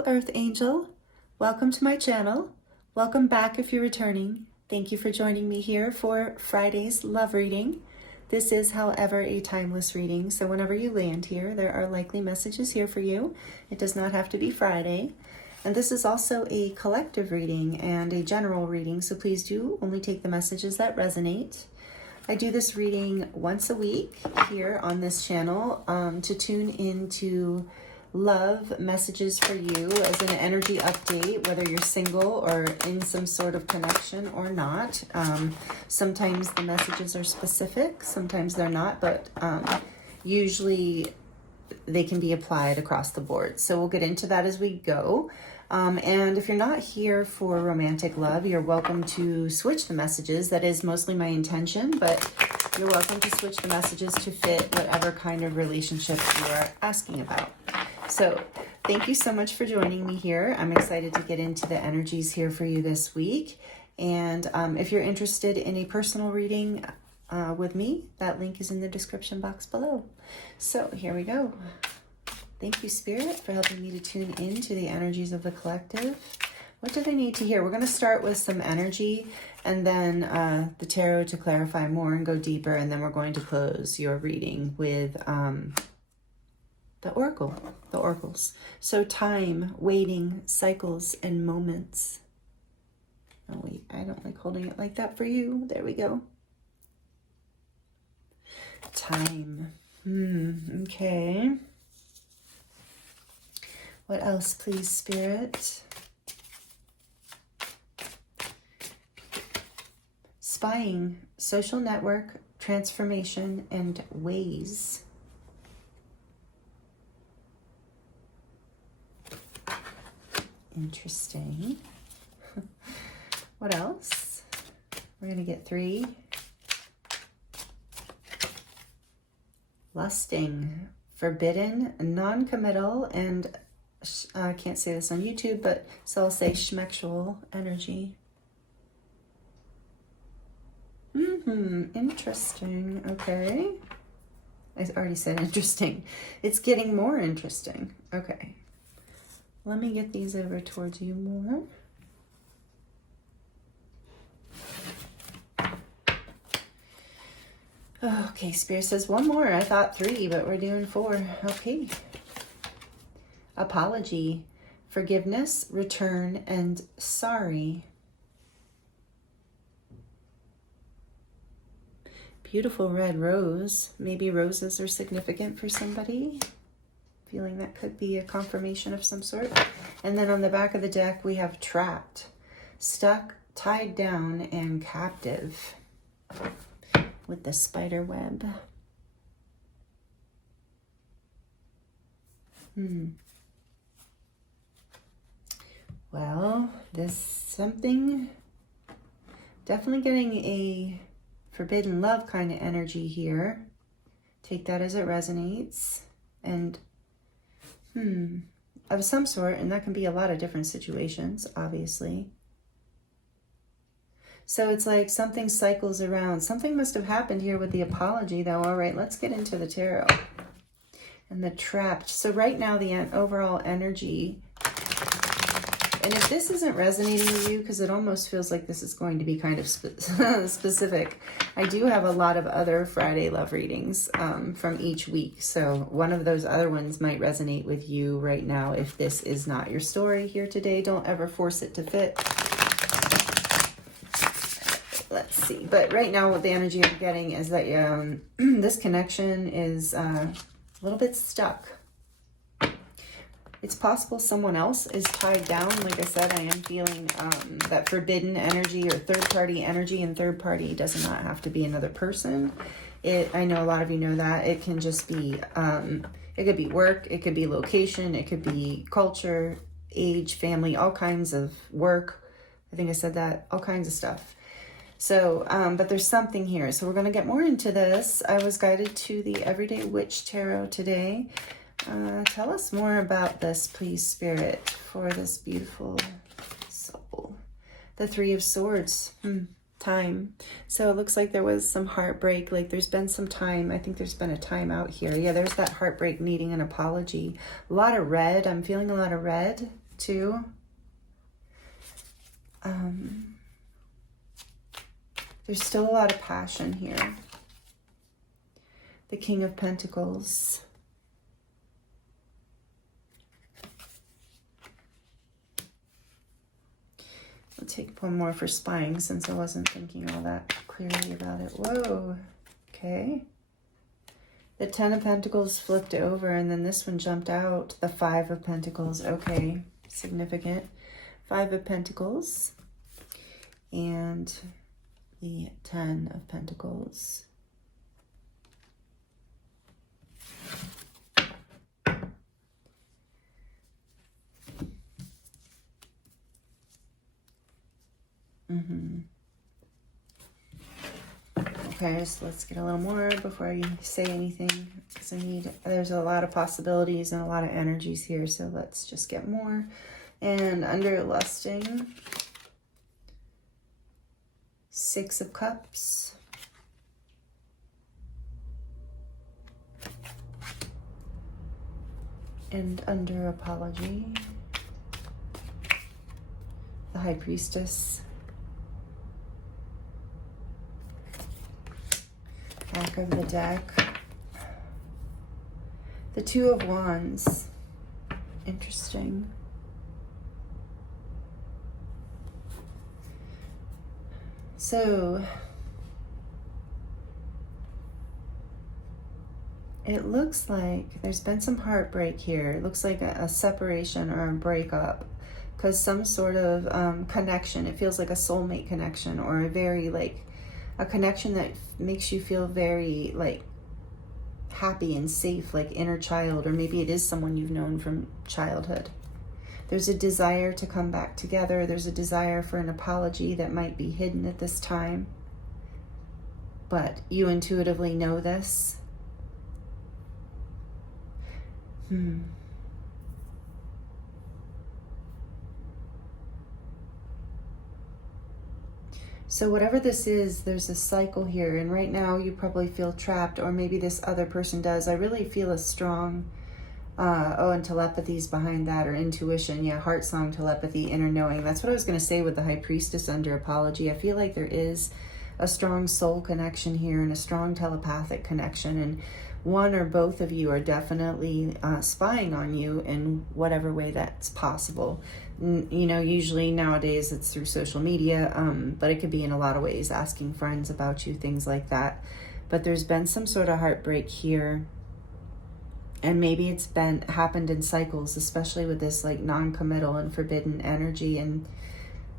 Hello, Earth Angel. Welcome to my channel. Welcome back if you're returning. Thank you for joining me here for Friday's love reading. This is, however, a timeless reading, so whenever you land here, there are likely messages here for you. It does not have to be Friday. And this is also a collective reading and a general reading, so please do only take the messages that resonate. I do this reading once a week here on this channel to tune into love messages for you as an energy update, whether you're single or in some sort of connection or not. Sometimes the messages are specific, sometimes they're not, but usually they can be applied across the board. So we'll get into that as we go. And if you're not here for romantic love, you're welcome to switch the messages. That is mostly my intention, but you're welcome to switch the messages to fit whatever kind of relationship you are asking about. So thank you so much for joining me here. I'm excited to get into the energies here for you this week. And if you're interested in a personal reading with me, that link is in the description box below. So here we go. Thank you, Spirit, for helping me to tune into the energies of the collective. What do they need to hear? We're going to start with some energy and then the tarot to clarify more and go deeper. And then we're going to close your reading with the oracle, the oracles. So time, waiting, cycles, and moments. Oh wait, I don't like holding it like that for you. There we go. Time. Okay. What else, please, Spirit? Spying, social network, transformation, and ways. Interesting. What else? We're going to get 3. Lusting, forbidden, non-committal, and I can't say this on YouTube, but so I'll say schmexual energy. Interesting. Okay. I already said interesting. It's getting more interesting. Okay. Let me get these over towards you more. Okay, Spirit says 1 more. I thought 3, but we're doing 4. Okay. Apology, forgiveness, return, and sorry. Beautiful red rose. Maybe roses are significant for somebody. Feeling that could be a confirmation of some sort. And then on the back of the deck, we have trapped, stuck, tied down, and captive with the spider web. Well, this something, definitely getting a forbidden love kind of energy here. Take that as it resonates. And of some sort, and that can be a lot of different situations, obviously. So it's like something cycles around. Something must have happened here with the apology, though. All right, let's get into the tarot. And the trapped. So right now, the overall energy, and if this isn't resonating with you, because it almost feels like this is going to be kind of specific, I do have a lot of other Friday love readings from each week. So one of those other ones might resonate with you right now. If this is not your story here today, don't ever force it to fit. Let's see. But right now, what the energy I'm getting is that this connection is a little bit stuck. It's possible someone else is tied down. Like I said, I am feeling that forbidden energy or third-party energy, and third-party does not have to be another person. I know a lot of you know that. It can just be, it could be work, it could be location, it could be culture, age, family, all kinds of work. I think I said that, all kinds of stuff. So, but there's something here. So we're going to get more into this. I was guided to the Everyday Witch Tarot today. Tell us more about this, please, Spirit, for this beautiful soul. The 3 of Swords. Time. So it looks like there was some heartbreak. Like there's been some time. I think there's been a time out here. Yeah, there's that heartbreak needing an apology. A lot of red. I'm feeling a lot of red. too. There's still a lot of passion here. The King of Pentacles. I'll take one more for spying since I wasn't thinking all that clearly about it. Whoa, okay. The Ten of Pentacles flipped over and then this one jumped out. The Five of Pentacles, okay, significant. Five of Pentacles and the Ten of Pentacles. Okay, so let's get a little more before I say anything, because there's a lot of possibilities and a lot of energies here, so let's just get more. And under lusting, Six of Cups. And under apology, the High Priestess. Back of the deck, the Two of Wands. Interesting. So it looks like there's been some heartbreak here. It looks like a separation or a breakup, because some sort of connection. It feels like a soulmate connection, or a very a connection that makes you feel very happy and safe, like inner child, or maybe it is someone you've known from childhood. There's a desire to come back together. There's a desire for an apology that might be hidden at this time, but you intuitively know this. So whatever this is, there's a cycle here, and right now you probably feel trapped, or maybe this other person does. I really feel a strong, and telepathy's behind that, or intuition. Yeah, heart song, telepathy, inner knowing. That's what I was going to say with the High Priestess under apology. I feel like there is a strong soul connection here and a strong telepathic connection, and one or both of you are definitely spying on you in whatever way that's possible. You know, usually nowadays it's through social media, but it could be in a lot of ways, asking friends about you, things like that. But there's been some sort of heartbreak here, and maybe it's happened in cycles, especially with this non-committal and forbidden energy. And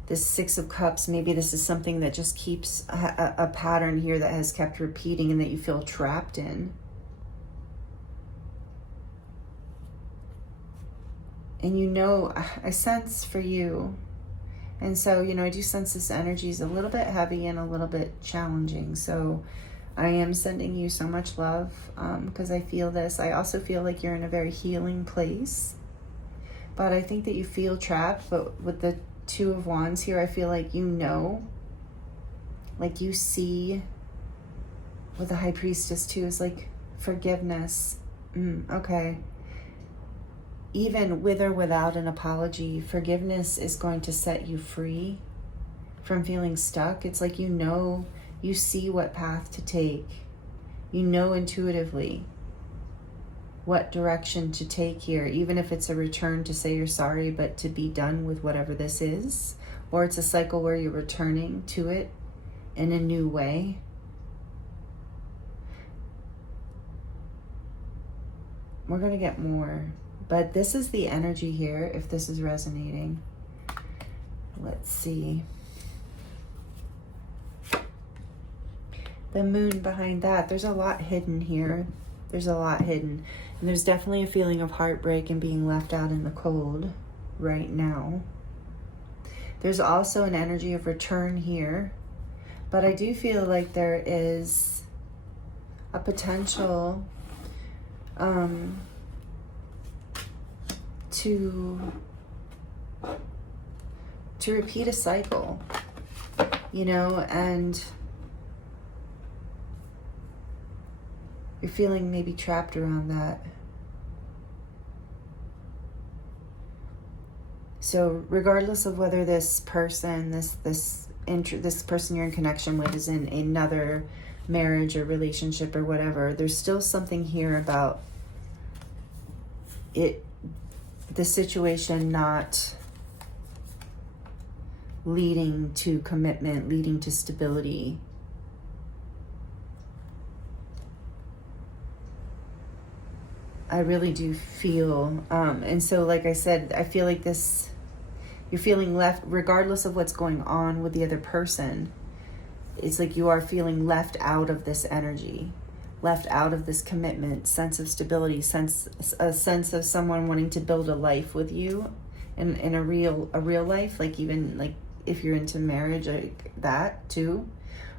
this Six of Cups, maybe this is something that just keeps a pattern here that has kept repeating and that you feel trapped in. And I sense for you. And so, I do sense this energy is a little bit heavy and a little bit challenging. So I am sending you so much love because I feel this. I also feel like you're in a very healing place. But I think that you feel trapped. But with the Two of Wands here, I feel like you see what the High Priestess too is forgiveness. Okay. Even with or without an apology, forgiveness is going to set you free from feeling stuck. It's like you see what path to take. You know intuitively what direction to take here, even if it's a return to say you're sorry, but to be done with whatever this is, or it's a cycle where you're returning to it in a new way. We're going to get more. But this is the energy here, if this is resonating. Let's see. The Moon behind that. There's a lot hidden here. There's a lot hidden. And there's definitely a feeling of heartbreak and being left out in the cold right now. There's also an energy of return here. But I do feel like there is a potential to repeat a cycle, and you're feeling maybe trapped around that. So regardless of whether this person, this person you're in connection with is in another marriage or relationship or whatever, there's still something here about it, the situation not leading to commitment, leading to stability. I really do feel, and so like I said, I feel like this, you're feeling left, regardless of what's going on with the other person, it's like you are feeling left out of this energy, left out of this commitment, sense of stability, a sense of someone wanting to build a life with you in a real life, like even like if you're into marriage, like that too.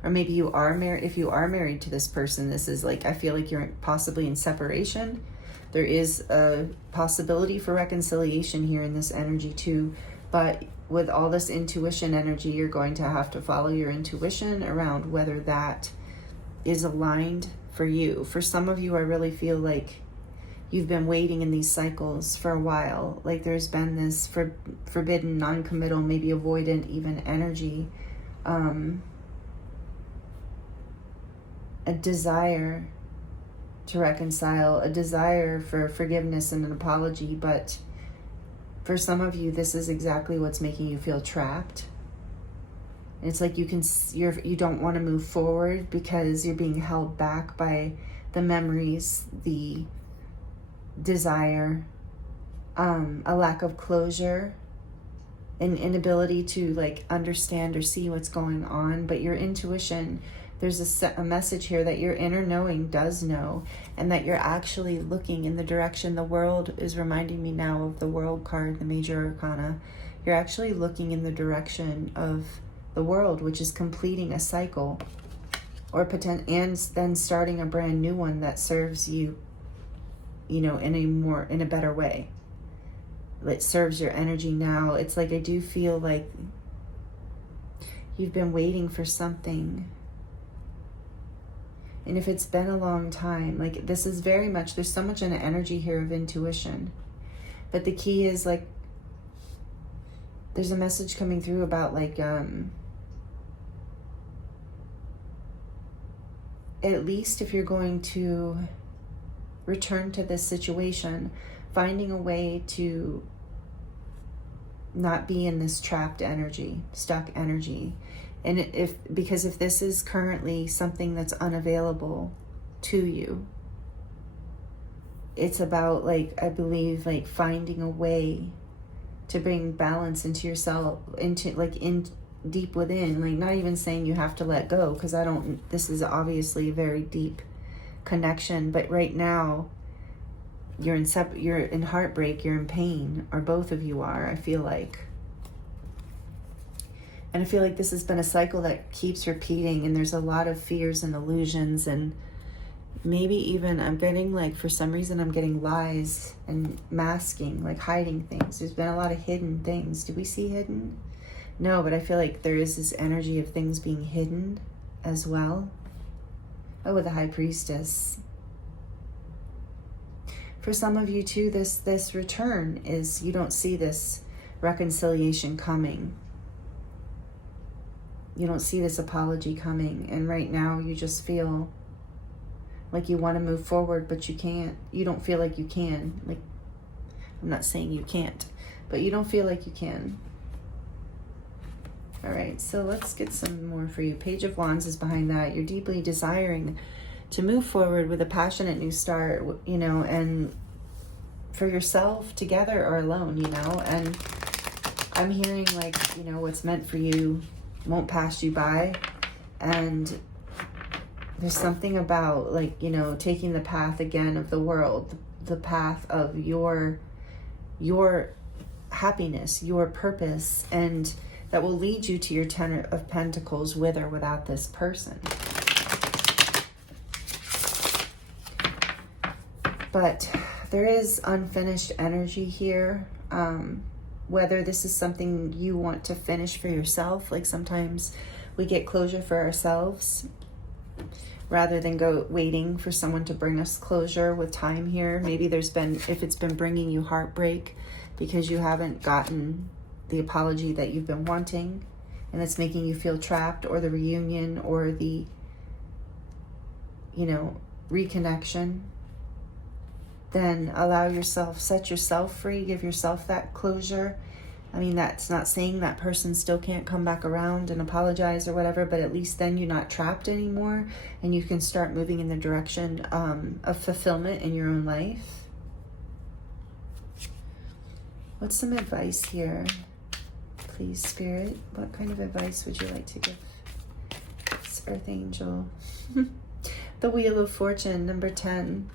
Or maybe you are married. If you are married to this person, this is like, I feel like you're possibly in separation. There is a possibility for reconciliation here in this energy too. But with all this intuition energy, you're going to have to follow your intuition around whether that is aligned for you. For some of you, I really feel like you've been waiting in these cycles for a while. Like there's been this forbidden, non-committal, maybe avoidant even energy. A desire to reconcile, a desire for forgiveness and an apology, but for some of you, this is exactly what's making you feel trapped. It's like you don't want to move forward because you're being held back by the memories, the desire, a lack of closure, an inability to like understand or see what's going on. But your intuition, there's a message here that your inner knowing does know, and that you're actually looking in the direction. The world is reminding me now of the World card, the major arcana. You're actually looking in the direction of the world, which is completing a cycle or and then starting a brand new one that serves you, in a better way. It serves your energy now. It's like, I do feel like you've been waiting for something. And if it's been a long time, like this is very much, there's so much an energy here of intuition. But the key is like, there's a message coming through about like, at least if you're going to return to this situation, finding a way to not be in this trapped energy, stuck energy. And because if this is currently something that's unavailable to you, it's about like, I believe like finding a way to bring balance into yourself, in deep within, like not even saying you have to let go, because this is obviously a very deep connection, but right now you're in heartbreak, you're in pain, or both of you are, I feel like. And I feel like this has been a cycle that keeps repeating, and there's a lot of fears and illusions, and maybe even I'm getting like, for some reason I'm getting lies and masking, like hiding things. There's been a lot of hidden things. Do we see hidden? No, but I feel like there is this energy of things being hidden as well. Oh, with the High Priestess. For some of you too, this return is, you don't see this reconciliation coming. You don't see this apology coming. And right now you just feel like you want to move forward, but you can't. You don't feel like you can. Like, I'm not saying you can't, but you don't feel like you can. All right, so let's get some more for you. Page of Wands is behind that. You're deeply desiring to move forward with a passionate new start, and for yourself, together or alone, and I'm hearing like, what's meant for you won't pass you by. And there's something about like, taking the path again of the world, the path of your happiness, your purpose, and that will lead you to your Ten of Pentacles with or without this person. But there is unfinished energy here. Whether this is something you want to finish for yourself, like sometimes we get closure for ourselves, rather than go waiting for someone to bring us closure with time here. Maybe there's been, if it's been bringing you heartbreak because you haven't gotten the apology that you've been wanting, and it's making you feel trapped, or the reunion, or the, you know, reconnection, then allow yourself, set yourself free, give yourself that closure. I mean, that's not saying that person still can't come back around and apologize or whatever, but at least then you're not trapped anymore, and you can start moving in the direction of fulfillment in your own life. What's some advice here? Please, Spirit, what kind of advice would you like to give this Earth Angel? The Wheel of Fortune, number 10.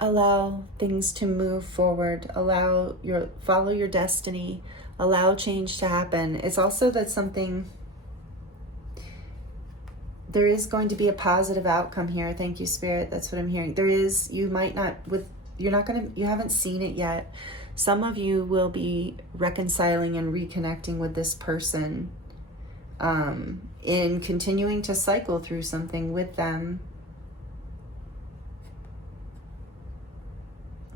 Allow things to move forward. Follow your destiny. Allow change to happen. It's also that there is going to be a positive outcome here. Thank you, Spirit. That's what I'm hearing. You haven't seen it yet. Some of you will be reconciling and reconnecting with this person, in continuing to cycle through something with them.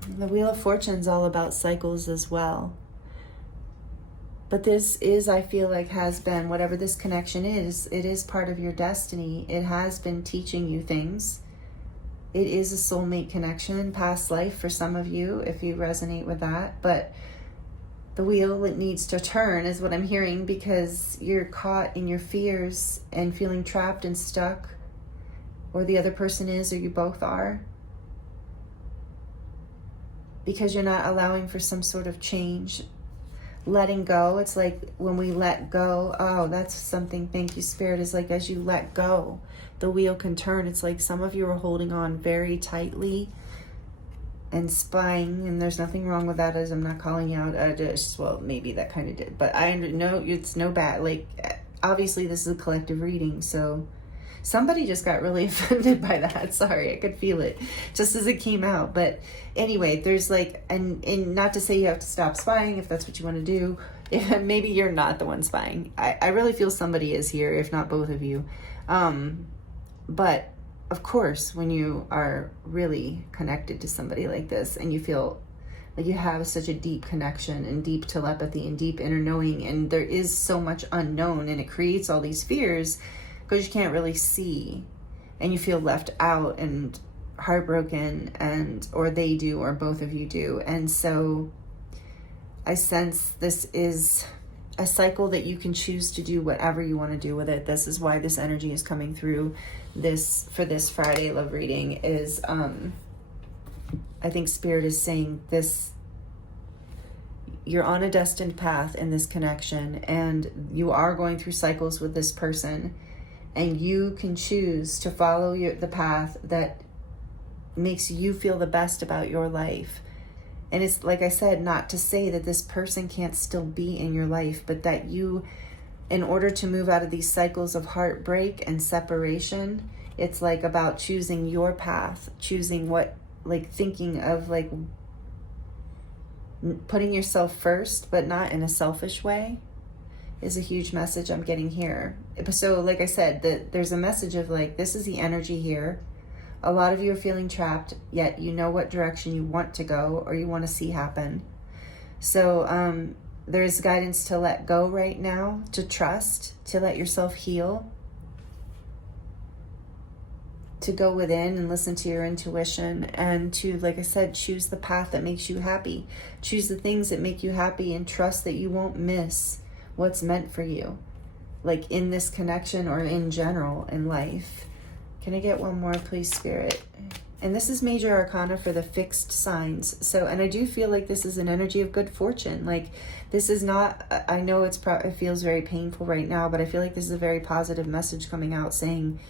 The Wheel of Fortune is all about cycles as well. But this is, I feel like, has been, whatever this connection is, it is part of your destiny. It has been teaching you things. It is a soulmate connection, past life for some of you, if you resonate with that. But the wheel, it needs to turn, is what I'm hearing, because you're caught in your fears and feeling trapped and stuck, or the other person is, or you both are, because you're not allowing for some sort of change. Letting go, it's like when we let go, that's something, thank you, Spirit, is like as you let go, the wheel can turn. It's like some of you are holding on very tightly and spying, and there's nothing wrong with that, as I'm not calling you out. Well, maybe that kind of did, but I know it's no bad. Like, obviously this is a collective reading, so somebody just got really offended by that. Sorry, I could feel it just as it came out. But anyway, there's like, and not to say you have to stop spying if that's what you want to do. If maybe you're not the one spying. I really feel somebody is here, if not both of you. But of course, when you are really connected to somebody like this, and you feel like you have such a deep connection and deep telepathy and deep inner knowing, and there is so much unknown, and it creates all these fears because you can't really see, and you feel left out and heartbroken, or they do, or both of you do. And so I sense this is a cycle that you can choose to do whatever you want to do with it. This is why this energy is coming through this for this Friday love reading. Is I think Spirit is saying this: you're on a destined path in this connection, and you are going through cycles with this person, and you can choose to follow the path that makes you feel the best about your life. And it's, like I said, not to say that this person can't still be in your life, but that you, in order to move out of these cycles of heartbreak and separation, it's like about choosing your path, choosing what, like thinking of like putting yourself first, but not in a selfish way, is a huge message I'm getting here. So like I said, there's a message of like, this is the energy here. A lot of you are feeling trapped, yet you know what direction you want to go or you want to see happen. So there's guidance to let go right now, to trust, to let yourself heal, to go within and listen to your intuition, and to, like I said, choose the path that makes you happy. Choose the things that make you happy, and trust that you won't miss what's meant for you, like in this connection or in general in life. Can I get one more, please, Spirit? And this is major arcana for the fixed signs. So, and I do feel like this is an energy of good fortune. Like, this is not, I know it feels very painful right now, but I feel like this is a very positive message coming out saying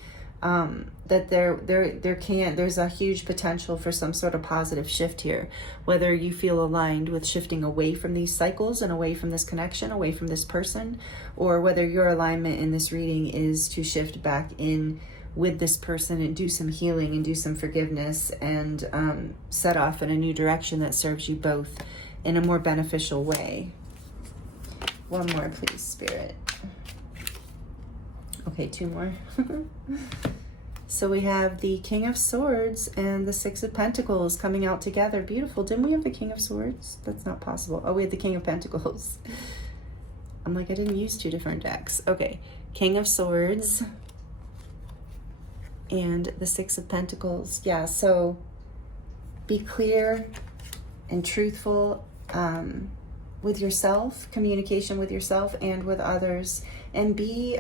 that there's a huge potential for some sort of positive shift here. Whether you feel aligned with shifting away from these cycles and away from this connection, away from this person, or whether your alignment in this reading is to shift back in with this person and do some healing and do some forgiveness and set off in a new direction that serves you both in a more beneficial way. One more, please, Spirit. Okay, two more. So we have the King of Swords and the Six of Pentacles coming out together. Beautiful. Didn't we have the King of Swords? That's not possible. Oh, we had the King of Pentacles. I'm like, I didn't use two different decks. Okay, King of Swords and the Six of Pentacles. Yeah, so be clear and truthful with yourself, communication with yourself and with others, and be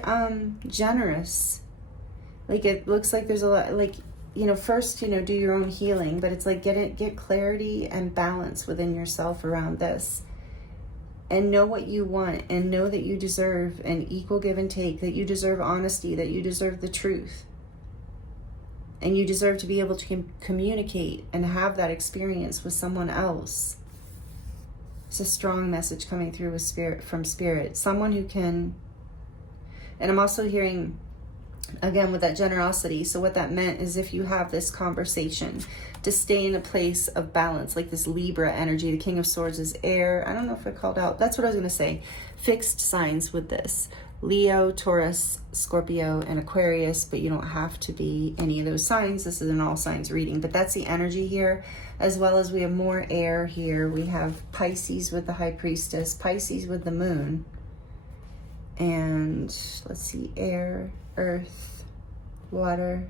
generous. Like, it looks like there's a lot, like, you know, first, you know, do your own healing, but it's like get clarity and balance within yourself around this. And know what you want, and know that you deserve an equal give and take, that you deserve honesty, that you deserve the truth. And you deserve to be able to communicate and have that experience with someone else. It's a strong message coming through with spirit, from spirit. Someone who can, and I'm also hearing, again, with that generosity. So what that meant is, if you have this conversation, to stay in a place of balance, like this Libra energy. The King of Swords is air. I don't know if I called out. That's what I was going to say. Fixed signs with this. Leo, Taurus, Scorpio, and Aquarius, but you don't have to be any of those signs. This is an all signs reading, but that's the energy here, as well as we have more air here. We have Pisces with the High Priestess, Pisces with the Moon, and let's see, air, earth, water.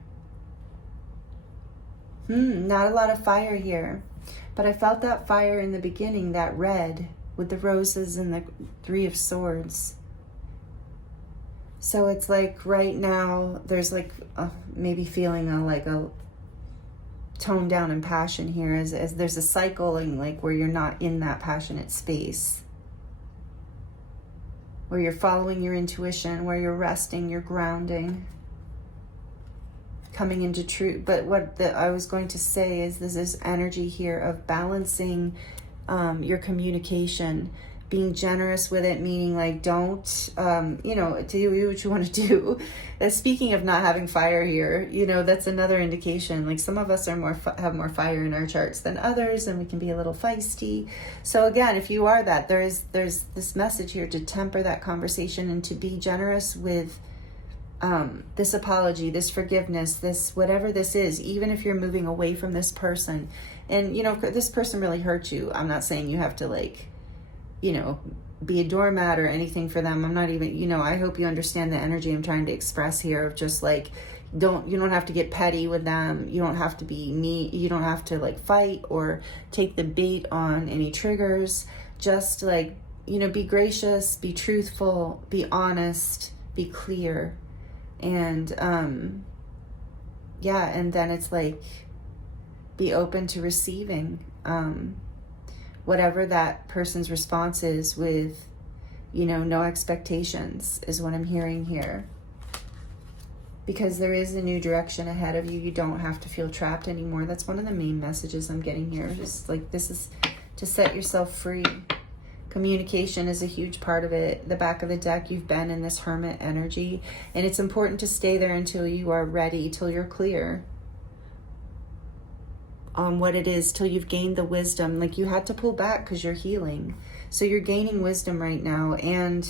Not a lot of fire here, but I felt that fire in the beginning, that red with the roses and the Three of Swords. So it's like right now there's like maybe feeling like a tone down in passion here, as there's a cycling, like where you're not in that passionate space, where you're following your intuition, where you're resting, you're grounding, coming into truth. But what I was going to say is, there's this energy here of balancing your communication, being generous with it, meaning like, don't, you know, do what you want to do. Speaking of not having fire here, you know, that's another indication. Like, some of us are have more fire in our charts than others, and we can be a little feisty. So again, if you are that, there's this message here to temper that conversation and to be generous with this apology, this forgiveness, this whatever this is, even if you're moving away from this person. And, you know, this person really hurt you. I'm not saying you have to, like, you know, be a doormat or anything for them. I'm not even, you know, I hope you understand the energy I'm trying to express here of just like, you don't have to get petty with them. You don't have to be mean. You don't have to like fight or take the bait on any triggers. Just like, you know, be gracious, be truthful, be honest, be clear. And yeah, and then it's like, be open to receiving whatever that person's response is, with, you know, no expectations is what I'm hearing here. Because there is a new direction ahead of you. You don't have to feel trapped anymore. That's one of the main messages I'm getting here. Just like, this is to set yourself free. Communication is a huge part of it. The back of the deck, you've been in this hermit energy, and it's important to stay there until you are ready, till you're clear on what it is, till you've gained the wisdom. Like, you had to pull back because you're healing. So you're gaining wisdom right now, and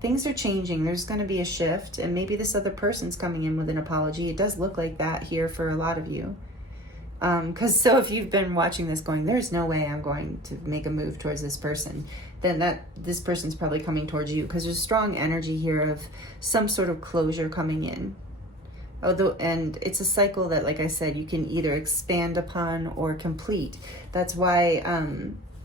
things are changing. There's going to be a shift, and maybe this other person's coming in with an apology. It does look like that here for a lot of you. Because so if you've been watching this going, there's no way I'm going to make a move towards this person, then this person's probably coming towards you, because there's strong energy here of some sort of closure coming in. And it's a cycle that, like I said, you can either expand upon or complete. That's why,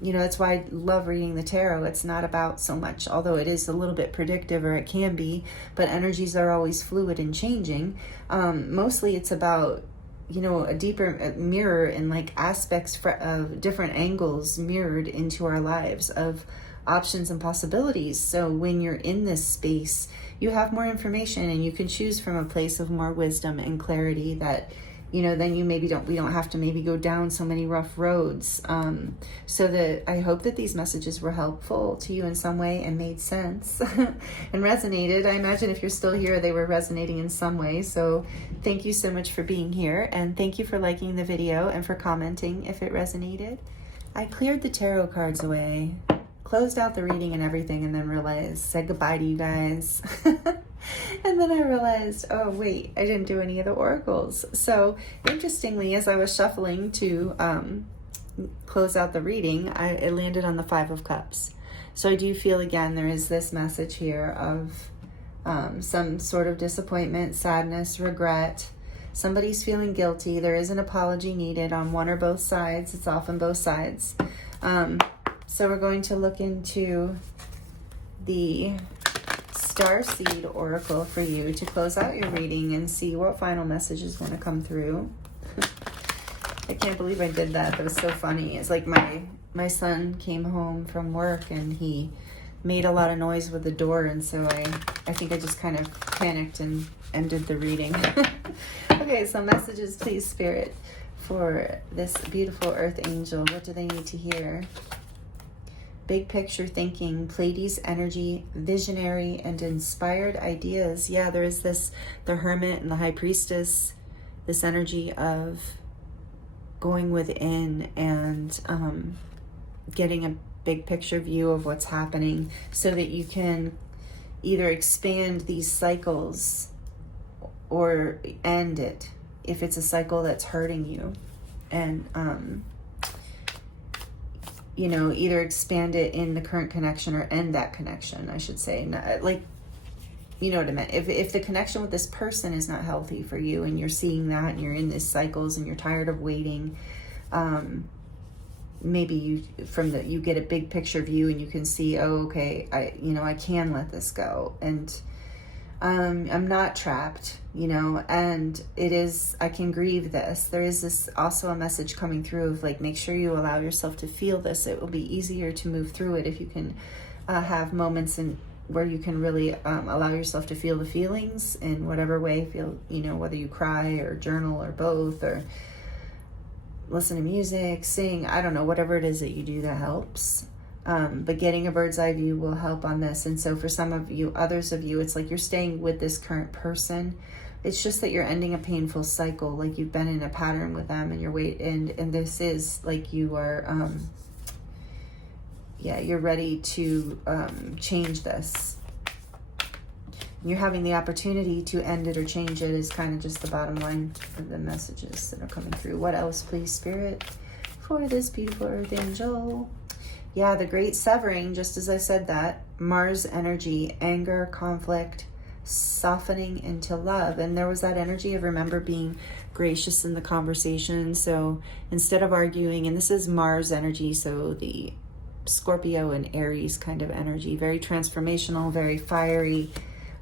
you know, that's why I love reading the tarot. It's not about so much, although it is a little bit predictive, or it can be, but energies are always fluid and changing. Mostly it's about, you know, a deeper mirror and like aspects of different angles mirrored into our lives of options and possibilities. So when you're in this space, you have more information, and you can choose from a place of more wisdom and clarity that, you know, then we don't have to maybe go down so many rough roads. So that I hope that these messages were helpful to you in some way and made sense and resonated. I imagine if you're still here, they were resonating in some way. So thank you so much for being here, and thank you for liking the video and for commenting if it resonated. I cleared the tarot cards away. closed out the reading and everything, and then realized, said goodbye to you guys. And then I realized, oh wait, I didn't do any of the oracles. So interestingly, as I was shuffling to close out the reading, it landed on the Five of Cups. So I do feel, again, there is this message here of some sort of disappointment, sadness, regret. Somebody's feeling guilty. There is an apology needed on one or both sides. It's often both sides. So we're going to look into the Starseed Oracle for you to close out your reading and see what final messages want to come through. I can't believe I did that. That was so funny. It's like my son came home from work and he made a lot of noise with the door, and so I think I just kind of panicked and ended the reading. Okay, so messages, please, Spirit, for this beautiful earth angel. What do they need to hear? Big picture thinking, Pleiades energy, visionary and inspired ideas. Yeah, there is this, the Hermit and the High Priestess, this energy of going within and getting a big picture view of what's happening so that you can either expand these cycles or end it if it's a cycle that's hurting you. And you know, either expand it in the current connection or end that connection, I should say. Not, like, you know what I meant. If the connection with this person is not healthy for you and you're seeing that and you're in these cycles and you're tired of waiting, maybe you get a big picture view and you can see, oh, okay, I can let this go. And I'm not trapped, and I can grieve this. There is this also a message coming through of like, make sure you allow yourself to feel this. It will be easier to move through it if you can have moments where you can really allow yourself to feel the feelings in whatever way, whether you cry or journal or both, or listen to music, sing, I don't know, whatever it is that you do that helps. But getting a bird's eye view will help on this. And so for some of you, others of you, it's like you're staying with this current person. It's just that you're ending a painful cycle, like you've been in a pattern with them and and this is like you are, you're ready to change this. You're having the opportunity to end it or change it is kind of just the bottom line of the messages that are coming through. What else, please, Spirit, for this beautiful earth angel? Yeah, the great severing, just as I said that. Mars energy, anger, conflict, softening into love. And there was that energy of, remember, being gracious in the conversation. So instead of arguing, and this is Mars energy, so the Scorpio and Aries kind of energy, very transformational, very fiery.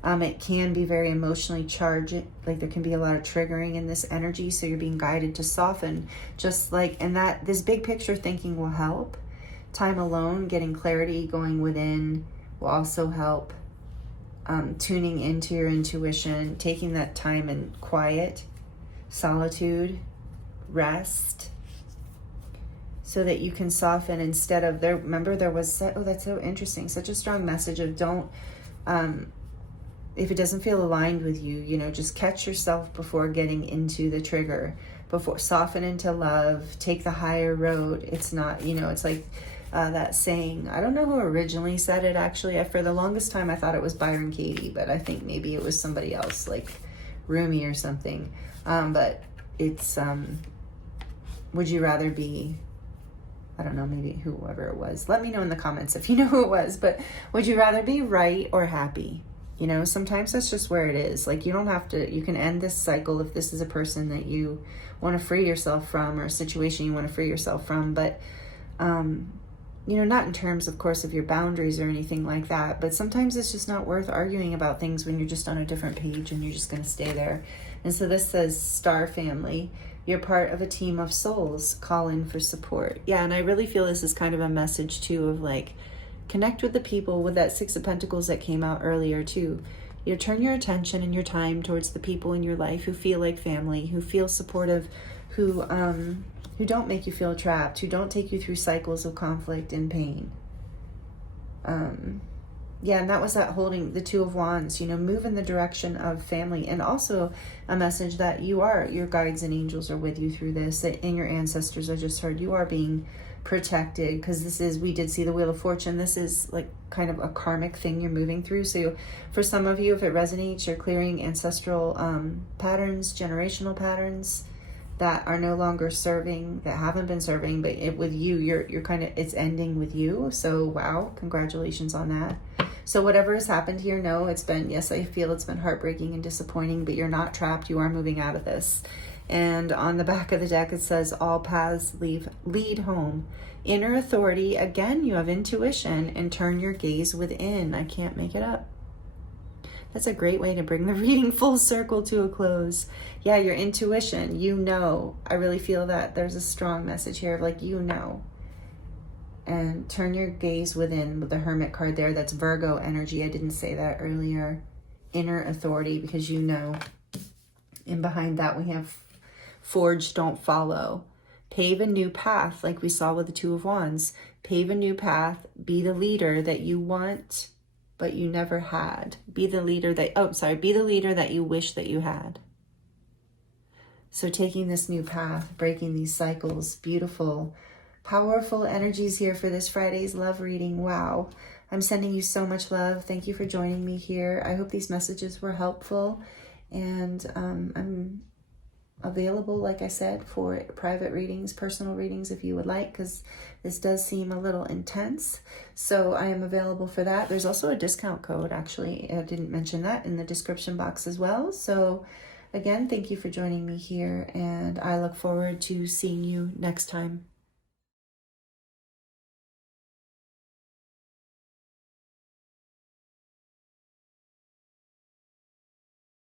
It can be very emotionally charged. Like there can be a lot of triggering in this energy. So you're being guided to soften, and that this big picture thinking will help. Time alone, getting clarity, going within will also help. Tuning into your intuition, taking that time in quiet, solitude, rest, so that you can soften instead of there. Remember, there was, that's so interesting, such a strong message of don't, if it doesn't feel aligned with you, just catch yourself before getting into the trigger, before soften into love, take the higher road. It's not, it's like, that saying, I don't know who originally said it, actually. For the longest time I thought it was Byron Katie, but I think maybe it was somebody else, like Rumi or something. But it's would you rather be, I don't know, maybe whoever it was, let me know in the comments if you know who it was, but would you rather be right or happy? Sometimes that's just where it is. Like, you don't have to, you can end this cycle if this is a person that you want to free yourself from, or a situation you want to free yourself from, but not in terms, of course, of your boundaries or anything like that, but sometimes it's just not worth arguing about things when you're just on a different page and you're just going to stay there. And so this says, Star Family, you're part of a team of souls, call in for support. Yeah, and I really feel this is kind of a message too of like, connect with the people, with that Six of Pentacles that came out earlier too. Turn your attention and your time towards the people in your life who feel like family, who feel supportive, who don't make you feel trapped, who don't take you through cycles of conflict and pain. And that was that holding the Two of Wands, move in the direction of family. And also a message that your guides and angels are with you through this, and your ancestors, I just heard, you are being protected, because this is, we did see the Wheel of Fortune. This is like kind of a karmic thing you're moving through. So for some of you, if it resonates, you're clearing ancestral patterns, generational patterns that are no longer serving, that haven't been serving, but with you, you're kind of, it's ending with you. So wow, congratulations on that. So whatever has happened here, no, it's been, yes, I feel it's been heartbreaking and disappointing, but you're not trapped. You are moving out of this. And on the back of the deck, it says all paths lead home. Inner authority, again, you have intuition, and turn your gaze within. I can't make it up. That's a great way to bring the reading full circle to a close. Yeah, your intuition, you know. I really feel that there's a strong message here of like, you know. And turn your gaze within with the Hermit card there. That's Virgo energy. I didn't say that earlier. Inner authority, because you know. And behind that, we have forge, don't follow. Pave a new path, like we saw with the Two of Wands. Pave a new path. Be the leader that you want, but you never had. Be the leader that, be the leader that you wish that you had. So taking this new path, breaking these cycles, beautiful, powerful energies here for this Friday's love reading. Wow. I'm sending you so much love. Thank you for joining me here. I hope these messages were helpful. And I'm available, like I said, for private readings, personal readings, if you would like, because this does seem a little intense. So I am available for that. There's also a discount code, actually. I didn't mention that in the description box as well. So again, thank you for joining me here, and I look forward to seeing you next time.